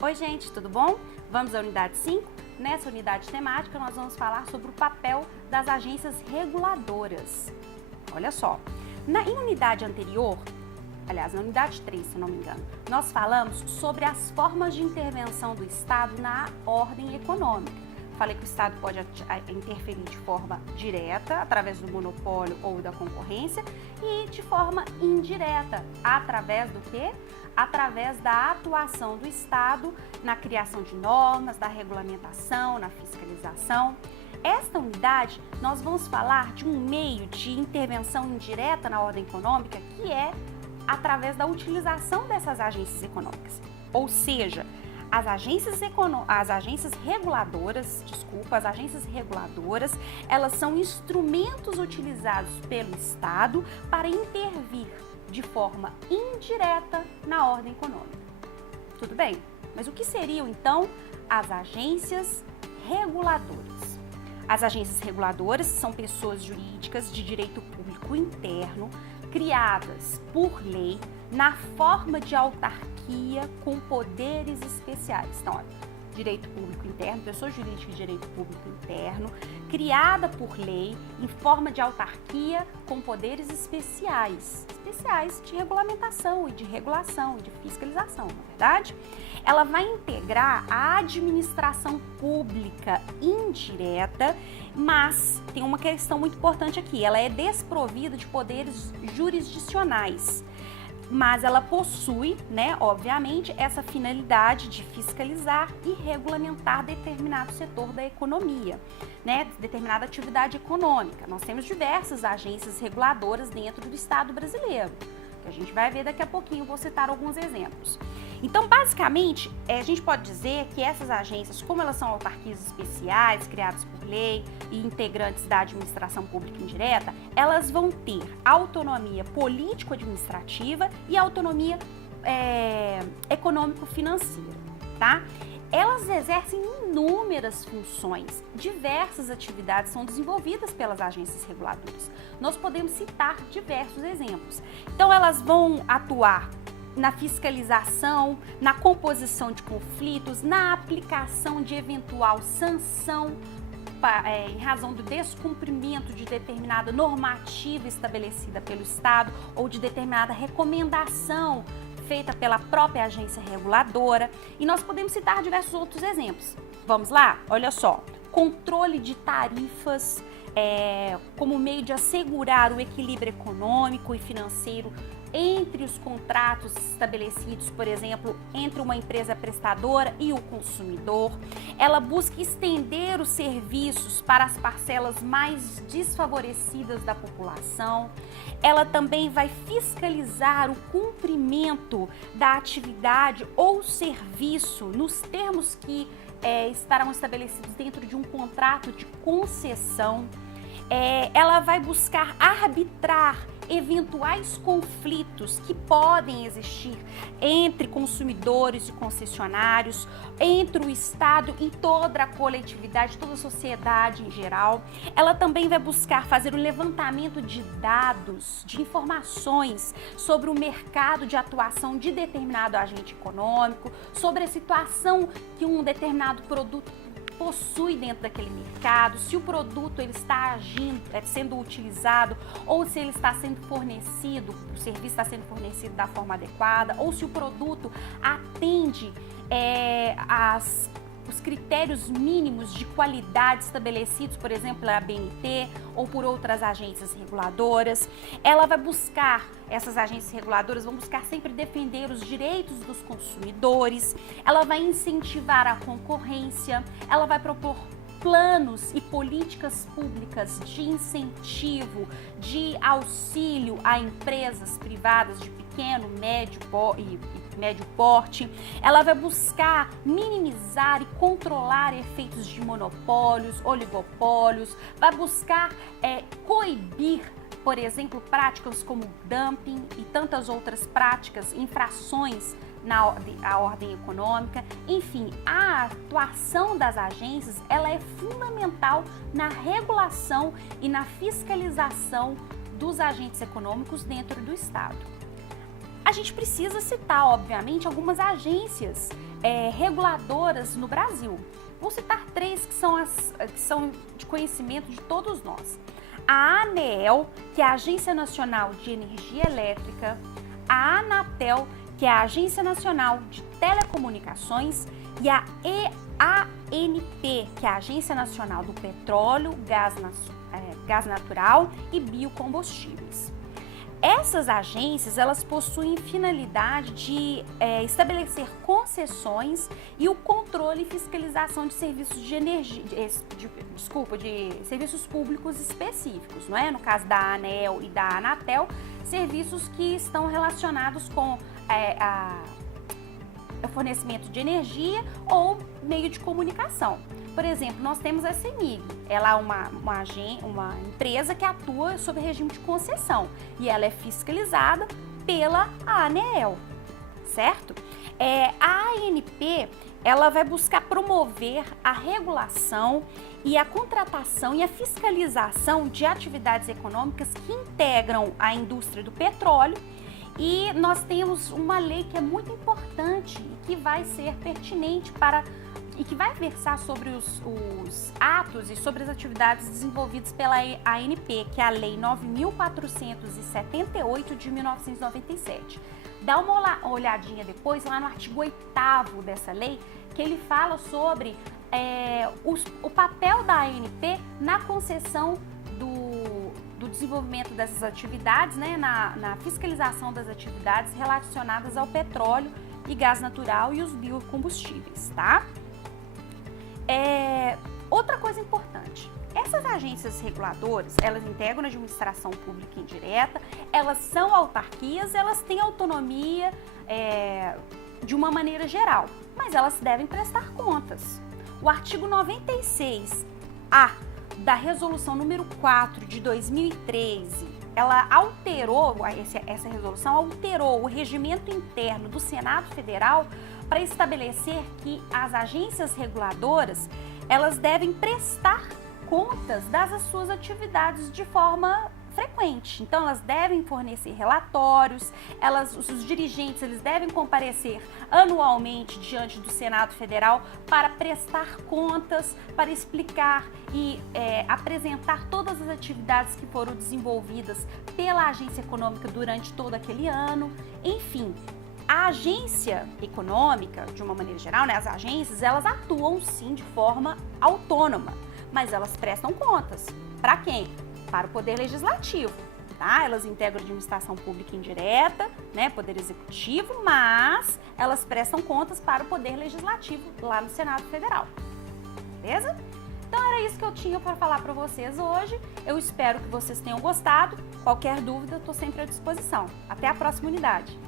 Oi gente, tudo bom? Vamos à unidade 5? Nessa unidade temática nós vamos falar sobre o papel das agências reguladoras. Olha só, em unidade anterior, aliás, na unidade 3, se não me engano, nós falamos sobre as formas de intervenção do Estado na ordem econômica. Falei que o Estado pode interferir de forma direta, através do monopólio ou da concorrência, e de forma indireta, através do quê? Através da atuação do Estado na criação de normas, da regulamentação, na fiscalização. Esta unidade, nós vamos falar de um meio de intervenção indireta na ordem econômica, que é através da utilização dessas agências econômicas. Ou seja, as agências reguladoras, elas são instrumentos utilizados pelo Estado para intervir de forma indireta na ordem econômica. Tudo bem? Mas o que seriam, então, as agências reguladoras? As agências reguladoras são pessoas jurídicas de direito público interno, criadas por lei na forma de autarquia com poderes especiais. Então, olha, direito público interno, pessoa jurídica de direito público interno, criada por lei em forma de autarquia com poderes especiais de regulamentação e de regulação e de fiscalização, na verdade. Ela vai integrar a administração pública indireta, mas tem uma questão muito importante aqui, ela é desprovida de poderes jurisdicionais. Mas ela possui, obviamente, essa finalidade de fiscalizar e regulamentar determinado setor da economia, determinada atividade econômica. Nós temos diversas agências reguladoras dentro do Estado brasileiro, que a gente vai ver daqui a pouquinho, vou citar alguns exemplos. Então, basicamente, a gente pode dizer que essas agências, como elas são autarquias especiais, criadas por lei e integrantes da administração pública indireta, elas vão ter autonomia político-administrativa e autonomia econômico-financeira, tá? Elas exercem inúmeras funções, diversas atividades são desenvolvidas pelas agências reguladoras. Nós podemos citar diversos exemplos. Então, elas vão atuar na fiscalização, na composição de conflitos, na aplicação de eventual sanção em razão do descumprimento de determinada normativa estabelecida pelo Estado ou de determinada recomendação feita pela própria agência reguladora. E nós podemos citar diversos outros exemplos. Vamos lá? Olha só, controle de tarifas como meio de assegurar o equilíbrio econômico e financeiro entre os contratos estabelecidos, por exemplo, entre uma empresa prestadora e o consumidor. Ela busca estender os serviços para as parcelas mais desfavorecidas da população. Ela também vai fiscalizar o cumprimento da atividade ou serviço nos termos que estarão estabelecidos dentro de um contrato de concessão. Ela vai buscar arbitrar eventuais conflitos que podem existir entre consumidores e concessionários, entre o Estado e toda a coletividade, toda a sociedade em geral. Ela também vai buscar fazer o levantamento de dados, de informações sobre o mercado de atuação de determinado agente econômico, sobre a situação que um determinado produto possui dentro daquele mercado, se o produto ele está sendo utilizado ou se ele está sendo fornecido, o serviço está sendo fornecido da forma adequada, ou se o produto atende os critérios mínimos de qualidade estabelecidos, por exemplo, pela ABNT ou por outras agências reguladoras. Ela vai buscar, essas agências reguladoras vão buscar sempre defender os direitos dos consumidores, ela vai incentivar a concorrência, ela vai propor planos e políticas públicas de incentivo, de auxílio a empresas privadas de pequeno, médio porte. Ela vai buscar minimizar e controlar efeitos de monopólios, oligopólios, vai buscar coibir, por exemplo, práticas como dumping e tantas outras práticas, infrações na ordem econômica. Enfim, a atuação das agências ela é fundamental na regulação e na fiscalização dos agentes econômicos dentro do Estado. a gente precisa citar, obviamente, algumas agências reguladoras no Brasil. Vou citar três que são de conhecimento de todos nós. A ANEEL, que é a Agência Nacional de Energia Elétrica, a Anatel, que é a Agência Nacional de Telecomunicações, e a EANP, que é a Agência Nacional do Petróleo, Gás Natural e Biocombustíveis. Essas agências, elas possuem finalidade de estabelecer concessões e o controle e fiscalização de serviços de energia, de serviços públicos específicos, não é? No caso da ANEEL e da Anatel, serviços que estão relacionados com o fornecimento de energia ou meio de comunicação. Por exemplo, nós temos a CEMIG, ela é uma empresa que atua sob regime de concessão e ela é fiscalizada pela ANEEL, certo? A ANP, ela vai buscar promover a regulação e a contratação e a fiscalização de atividades econômicas que integram a indústria do petróleo. E nós temos uma lei que é muito importante e que vai ser pertinente e que vai versar sobre os atos e sobre as atividades desenvolvidas pela ANP, que é a Lei 9.478 de 1997. Dá uma olhadinha depois lá no artigo 8º dessa lei, que ele fala sobre o papel da ANP na concessão do desenvolvimento dessas atividades, né, na fiscalização das atividades relacionadas ao petróleo e gás natural e os biocombustíveis, tá? Outra coisa importante, essas agências reguladoras, elas integram a administração pública indireta, elas são autarquias, elas têm autonomia de uma maneira geral, mas elas devem prestar contas. O artigo 96A da Resolução número 4 de 2013, ela alterou, essa resolução alterou o regimento interno do Senado Federal para estabelecer que as agências reguladoras, elas devem prestar contas das suas atividades de forma frequente. Então, elas devem fornecer relatórios, os dirigentes eles devem comparecer anualmente diante do Senado Federal para prestar contas, para explicar e apresentar todas as atividades que foram desenvolvidas pela agência econômica durante todo aquele ano. Enfim, a agência econômica, de uma maneira geral, né, as agências, elas atuam sim de forma autônoma, mas elas prestam contas. Para quem? Para o Poder Legislativo, tá? Elas integram a administração pública indireta, né, Poder Executivo, mas elas prestam contas para o Poder Legislativo lá no Senado Federal, beleza? Então era isso que eu tinha para falar para vocês hoje. Eu espero que vocês tenham gostado. Qualquer dúvida, estou sempre à disposição. Até a próxima unidade.